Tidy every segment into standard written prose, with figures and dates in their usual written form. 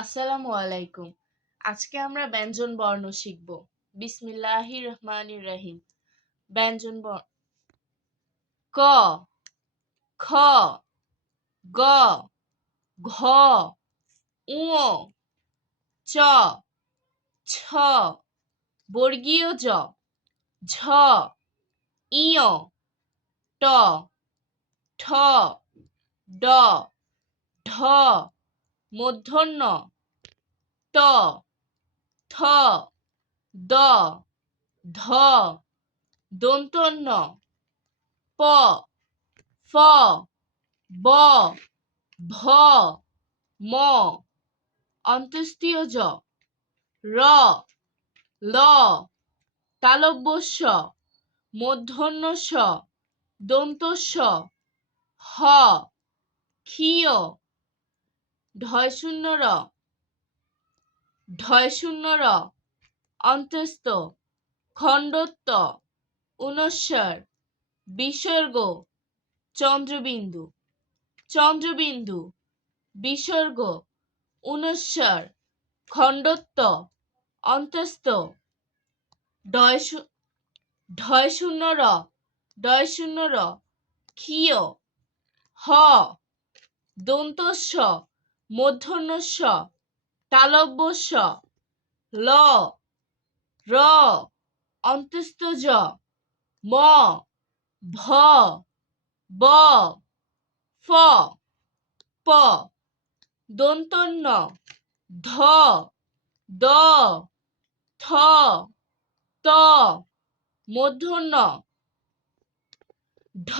আসসালামু আলাইকুম। আজকে আমরা ব্যঞ্জন বর্ণ শিখব। বিসমিল্লাহির রহমানির রহিম। ব্যঞ্জন বর্ণ: ক, খ, গ, ঘ, ঙ, চ, ছ, বর্গীয় জ, ঝ, ইয়, ট, ঠ, ড, ঢ, মূর্ধন্য, ত, থ, দ, ধ, দন্তন্য, প, ফ, ব, ভ, ম, অন্ত্যেষ্টিয় জ, র, ল, তালব্য শ, মূর্ধন্য ষ, দন্ত স, হ, ক্ষীয়, ঢয়শূন্য র, ঢয়শূন্য র, অন্ত্যস্ত, খণ্ডত্ব, ঊনস্বর, বিসর্গ, চন্দ্রবিন্দু, চন্দ্রবিন্দু, বিসর্গ, ঊনস্বর, খণ্ডত্ব, অন্তস্থ, ঢয়শূন্য র, ঢয়শূন্য র, ক্ষীয়, হ, দন্তস্ব, মূর্ধন্য ষ, তালব্য শ, ল, র, অন্তস্থ জ, ম, ভ, ব, ফ, প, দন্তন্য, ধ, দ, থ, ত, মূর্ধন্য, ঢ,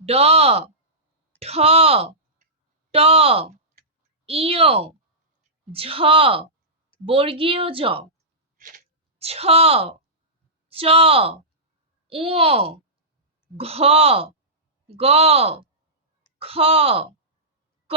ড, ঠ, ট, ইয়, ঝ, বর্গীয় জ, ছ, চ, ঙ, ঘ, গ, খ, ক।